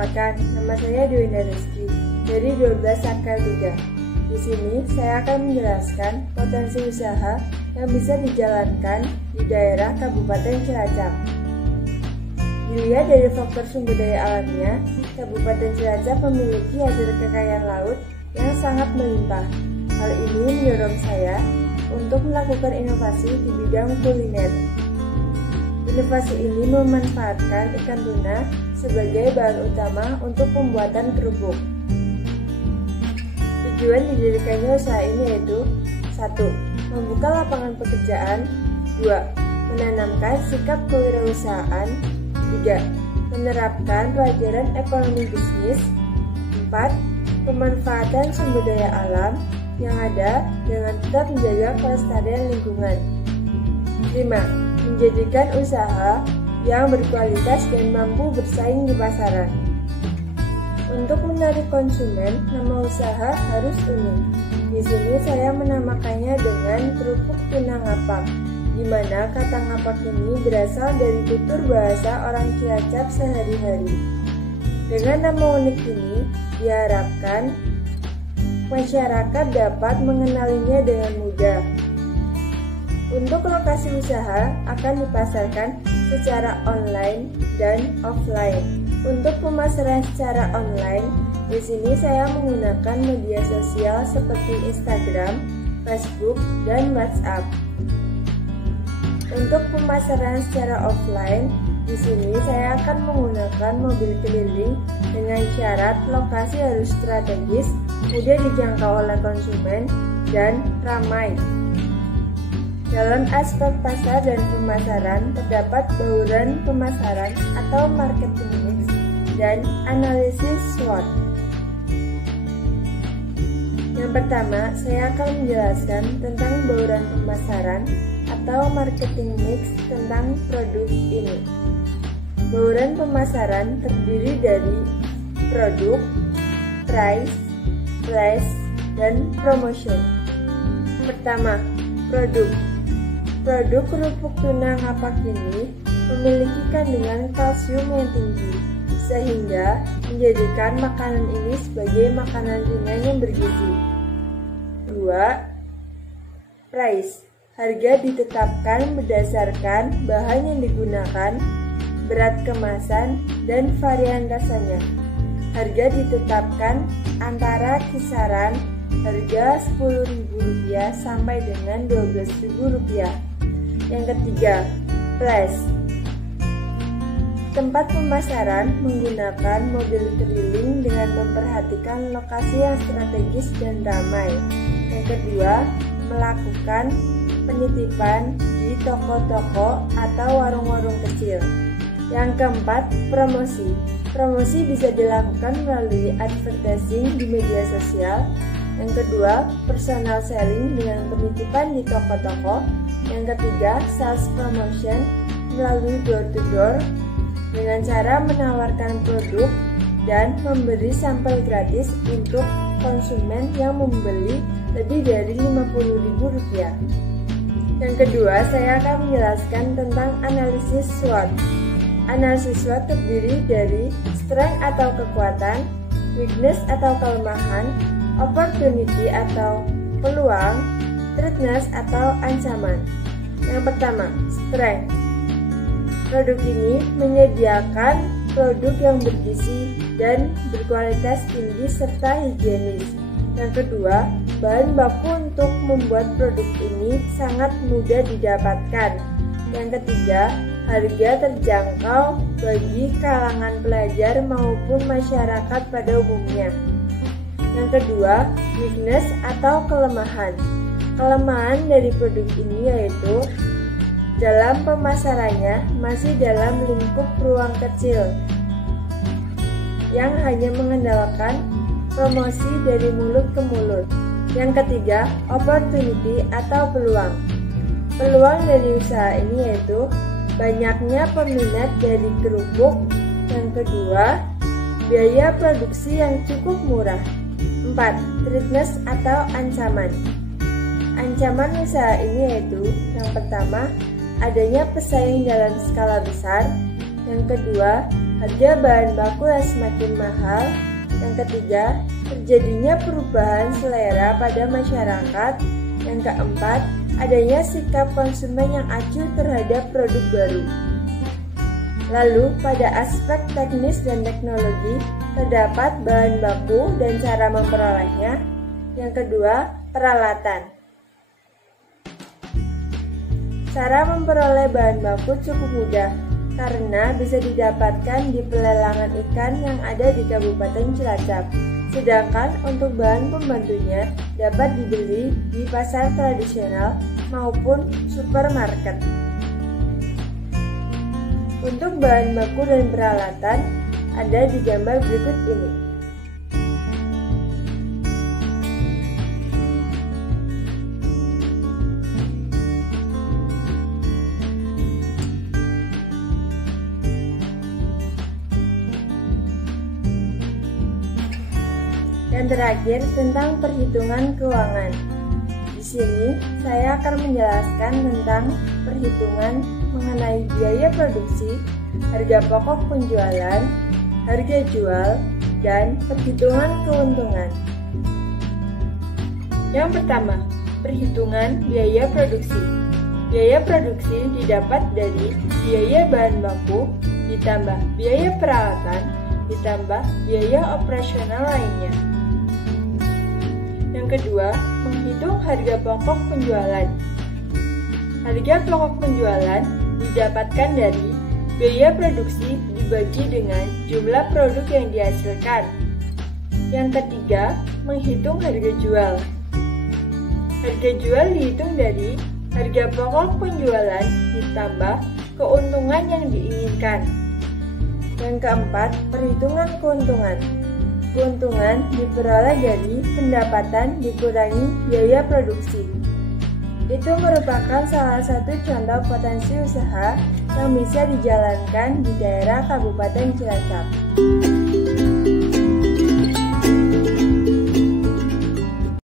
Perkenalkan, nama saya Dwina Rizky dari 12 Akal 3. Di sini saya akan menjelaskan potensi usaha yang bisa dijalankan di daerah Kabupaten Cilacap. Dilihat dari faktor sumber daya alamnya, Kabupaten Cilacap memiliki hasil kekayaan laut yang sangat melimpah. Hal ini mendorong saya untuk melakukan inovasi di bidang kuliner. Inovasi ini memanfaatkan ikan tuna sebagai bahan utama untuk pembuatan kerupuk. Tujuan didirikannya usaha ini yaitu 1. Membuka lapangan pekerjaan. 2. Menanamkan sikap kewirausahaan. 3. Menerapkan pelajaran ekonomi bisnis. 4. Pemanfaatan sumber daya alam yang ada dengan tetap menjaga kelestarian lingkungan. 5. Menjadikan usaha yang berkualitas dan mampu bersaing di pasaran. Untuk menarik konsumen, nama usaha harus unik. Di sini saya menamakannya dengan kerupuk tuna ngapak, di mana kata ngapak ini berasal dari tutur bahasa orang Cilacap sehari-hari. Dengan nama unik ini, diharapkan masyarakat dapat mengenalinya dengan mudah. Untuk lokasi usaha akan dipasarkan secara online dan offline. Untuk pemasaran secara online, di sini saya menggunakan media sosial seperti Instagram, Facebook, dan WhatsApp. Untuk pemasaran secara offline, di sini saya akan menggunakan mobil keliling dengan syarat lokasi harus strategis, mudah dijangkau oleh konsumen, dan ramai. Dalam aspek pasar dan pemasaran terdapat bauran pemasaran atau marketing mix dan analisis SWOT. Yang pertama, saya akan menjelaskan tentang bauran pemasaran atau marketing mix tentang produk ini. Bauran pemasaran terdiri dari produk, price, place, dan promotion. Pertama, produk. Produk kerupuk tuna ngapak ini memiliki kandungan kalsium yang tinggi, sehingga menjadikan makanan ini sebagai makanan ringan yang bergizi. 2. Price. Harga ditetapkan berdasarkan bahan yang digunakan, berat kemasan, dan varian rasanya. Harga ditetapkan antara kisaran harga Rp10.000 sampai dengan Rp12.000. Yang ketiga, place. Tempat pemasaran menggunakan mobil keliling dengan memperhatikan lokasi yang strategis dan ramai. Yang kedua, melakukan penitipan di toko-toko atau warung-warung kecil. Yang keempat, promosi. Promosi bisa dilakukan melalui advertising di media sosial. Yang kedua, personal selling dengan penitipan di toko-toko. Yang ketiga, sales promotion melalui door-to-door dengan cara menawarkan produk dan memberi sampel gratis untuk konsumen yang membeli lebih dari Rp50.000. Yang kedua, saya akan menjelaskan tentang analisis SWOT. Analisis SWOT terdiri dari strength atau kekuatan, weakness atau kelemahan, opportunity atau peluang, threatness atau ancaman. Yang pertama, strength. Produk ini menyediakan produk yang bergizi dan berkualitas tinggi serta higienis. Yang kedua, bahan baku untuk membuat produk ini sangat mudah didapatkan. Yang ketiga, harga terjangkau bagi kalangan pelajar maupun masyarakat pada umumnya. Yang kedua, weakness atau kelemahan. Kelemahan dari produk ini yaitu dalam pemasarannya masih dalam lingkup ruang kecil yang hanya mengandalkan promosi dari mulut ke mulut. Yang ketiga, opportunity atau peluang. Peluang dari usaha ini yaitu banyaknya peminat dari kerupuk. Yang kedua, biaya produksi yang cukup murah. 4. Threatness atau ancaman. Ancaman usaha ini yaitu yang pertama, adanya pesaing dalam skala besar. Yang kedua, harga bahan baku yang semakin mahal. Yang ketiga, terjadinya perubahan selera pada masyarakat. Yang keempat, adanya sikap konsumen yang acuh terhadap produk baru. Lalu, pada aspek teknis dan teknologi, terdapat bahan baku dan cara memperolehnya. Yang kedua, peralatan. Cara memperoleh bahan baku cukup mudah, karena bisa didapatkan di pelelangan ikan yang ada di Kabupaten Cilacap. Sedangkan untuk bahan pembantunya dapat dibeli di pasar tradisional maupun supermarket. Untuk bahan baku dan peralatan ada di gambar berikut ini. Yang terakhir, tentang perhitungan keuangan. Di sini saya akan menjelaskan tentang perhitungan mengenai biaya produksi, harga pokok penjualan, harga jual, dan perhitungan keuntungan. Yang pertama, perhitungan biaya produksi. Biaya produksi didapat dari biaya bahan baku ditambah biaya peralatan ditambah biaya operasional lainnya. Yang kedua, menghitung harga pokok penjualan. Harga pokok penjualan didapatkan dari biaya produksi dibagi dengan jumlah produk yang dihasilkan. Yang ketiga, menghitung harga jual. Harga jual dihitung dari harga pokok penjualan ditambah keuntungan yang diinginkan. Yang keempat, perhitungan keuntungan. Keuntungan diperoleh dari pendapatan dikurangi biaya produksi. Itu merupakan salah satu contoh potensi usaha yang bisa dijalankan di daerah Kabupaten Cilacap.